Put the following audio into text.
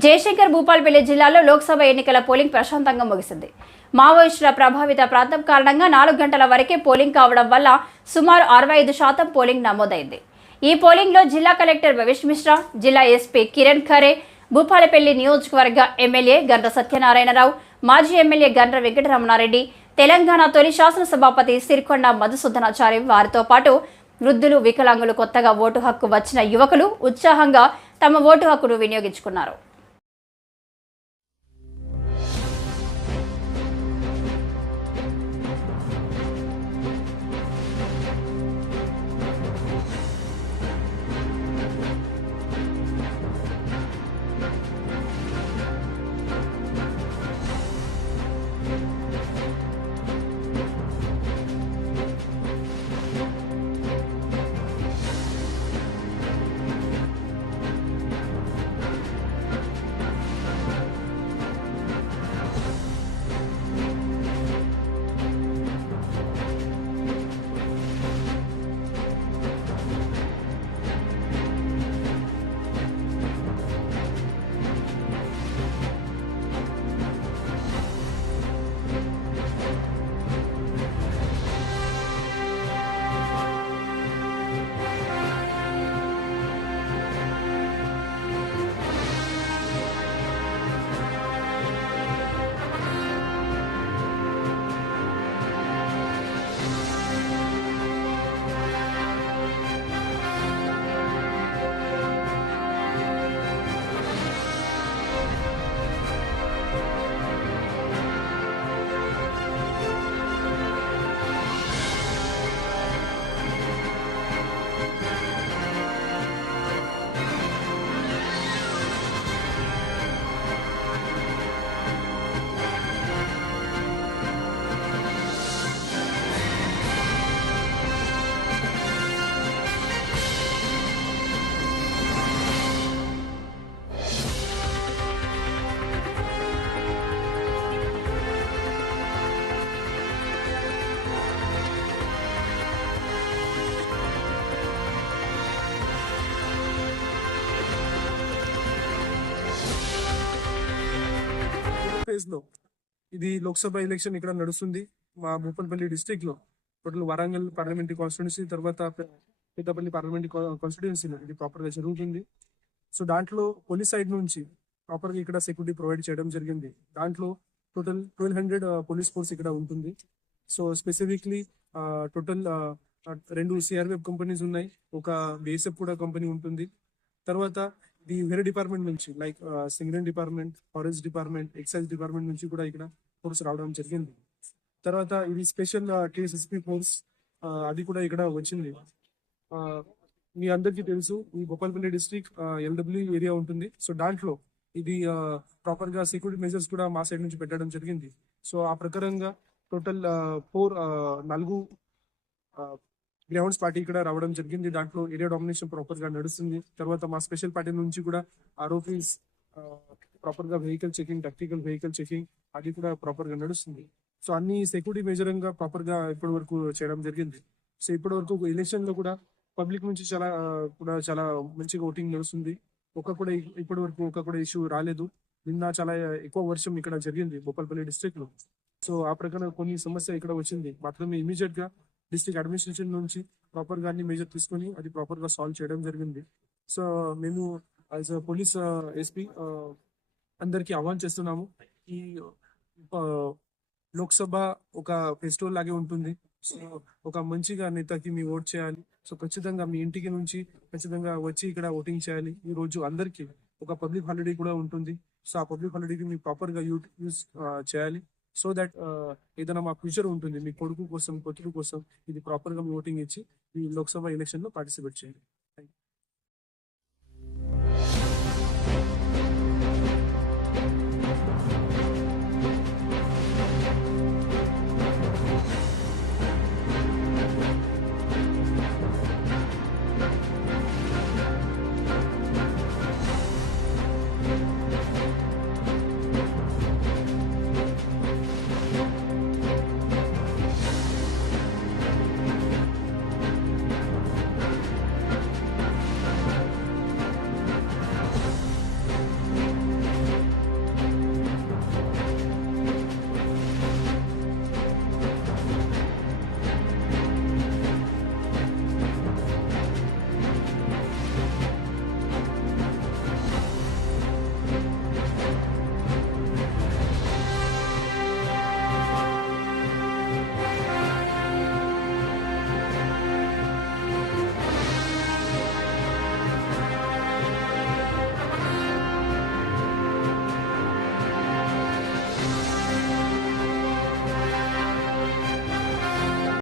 జయశంకర్ భూపాల్పల్లి జిల్లాలో లోక్సభ ఎన్నికల పోలింగ్ ప్రశాంతంగా ముగిసింది. మావోయిస్టుల ప్రభావిత ప్రాంతం కారణంగా 4 గంటల వరకే పోలింగ్ కావడం వల్ల సుమారు 65% పోలింగ్ నమోదైంది. ఈ పోలింగ్లో జిల్లా కలెక్టర్ భవేష్ మిశ్రా, జిల్లా ఎస్పీ కిరణ్ ఖరే, భూపాలపల్లి నియోజకవర్గ ఎమ్మెల్యే గండ్ర సత్యనారాయణరావు, మాజీ ఎమ్మెల్యే గండ్ర వెంకటరమణారెడ్డి, తెలంగాణ తొలి శాసనసభాపతి సిరికొండ మధుసూదనాచారి వారితో పాటు వృద్ధులు, వికలాంగులు, కొత్తగా ఓటు హక్కు వచ్చిన యువకులు ఉత్సాహంగా తమ ఓటు హక్కును వినియోగించుకున్నారు. ఫేజ్ లో ఇది లోక్సభ ఎలక్షన్ ఇక్కడ నడుస్తుంది. మా భూపాలపల్లి డిస్ట్రిక్ట్ లో టోటల్ వరంగల్ పార్లమెంటరీ కాన్స్టిట్యున్సీ తర్వాత పెద్దపల్లి పార్లమెంటరీ కాన్స్టిట్యున్సీలో ఇది ప్రాపర్ గా జరుగుతుంది. సో దాంట్లో పోలీస్ సైడ్ నుంచి ప్రాపర్ గా ఇక్కడ సెక్యూరిటీ ప్రొవైడ్ చేయడం జరిగింది. దాంట్లో టోటల్ 1200 పోలీస్ ఫోర్స్ ఇక్కడ ఉంటుంది. So specifically total 2 CRPF companies ఉన్నాయి, ఒక బిఎస్ఎఫ్ కూడా కంపెనీ ఉంటుంది. తర్వాత ఇది వేరే డిపార్ట్మెంట్ నుంచి like Singareni department, forest department, excise department నుంచి కూడా ఇక్కడ ఫోర్స్ రావడం జరిగింది. తర్వాత ఇది స్పెషల్ కేఎస్ఎస్పి ఫోర్స్ అది కూడా ఇక్కడ వచ్చింది. మీ అందరికీ తెలుసు ఈ భూపాలపల్లి డిస్ట్రిక్ట్ ఎల్డబ్ల్యూ ఏరియా ఉంటుంది. సో దాంట్లో ఇది ప్రాపర్ గా సెక్యూరిటీ మెజర్స్ కూడా మా సైడ్ నుంచి పెట్టడం జరిగింది. సో ఆ ప్రకారంగా టోటల్ 4 గ్రౌండ్స్ పార్టీ ఇక్కడ రావడం జరిగింది. దాంట్లో ఏరియా డామినేషన్ ప్రాపర్ గా నడుస్తుంది. తర్వాత మా స్పెషల్ పార్టీ నుంచి కూడా ఆర్ఓపీస్ ప్రాపర్ గా vehicle checking, technical vehicle checking అది కూడా ప్రాపర్ గా నడుస్తుంది. సో అన్ని సెక్యూరిటీ మెజరింగ్ గా ప్రాపర్ గా ఇప్పటి వరకు చేయడం జరిగింది. సో ఇప్పటి వరకు ఎలక్షన్ లో కూడా పబ్లిక్ నుంచి చాలా మంచిగా ఓటింగ్ నడుస్తుంది. ఇప్పటి వరకు ఒక ఇష్యూ రాలేదు. నిన్న చాలా ఎక్కువ వర్షం ఇక్కడ జరిగింది భూపాలపల్లి డిస్ట్రిక్ట్ లో. సో ఆ ప్రకారం కొన్ని సమస్య ఇక్కడ వచ్చింది. మాత్రమే ఇమీడియట్ గా డిస్ట్రిక్ట్ అడ్మినిస్ట్రేషన్ నుంచి ప్రాపర్ గా అన్ని మేజర్ తీసుకొని అది ప్రాపర్ గా సాల్వ్ చేయడం జరిగింది. సో మేము యాజ్ పోలీస్ ఎస్పీ అందరికి ఆహ్వానం చేస్తున్నాము. ఈ లోక్సభ ఒక ఫెస్టివల్ లాగే ఉంటుంది. సో ఒక మంచిగా నేతకి మీ ఓట్ చేయాలి. సో ఖచ్చితంగా మీ ఇంటికి నుంచి ఖచ్చితంగా వచ్చి ఇక్కడ ఓటింగ్ చేయాలి. ఈ రోజు అందరికి ఒక పబ్లిక్ హాలిడే కూడా ఉంటుంది. సో ఆ పబ్లిక్ హాలిడేకి మీ ప్రాపర్ గా యూజ్ చేయాలి. సో దట్ ఏదైనా మా ఫ్యూచర్ ఉంటుంది, మీ కొడుకు కోసం, కూతురు కోసం ఇది ప్రాపర్ గా మీ ఓటింగ్ ఇచ్చి ఈ లోక్సభ ఎలక్షన్ లో పార్టిసిపేట్ చేయండి.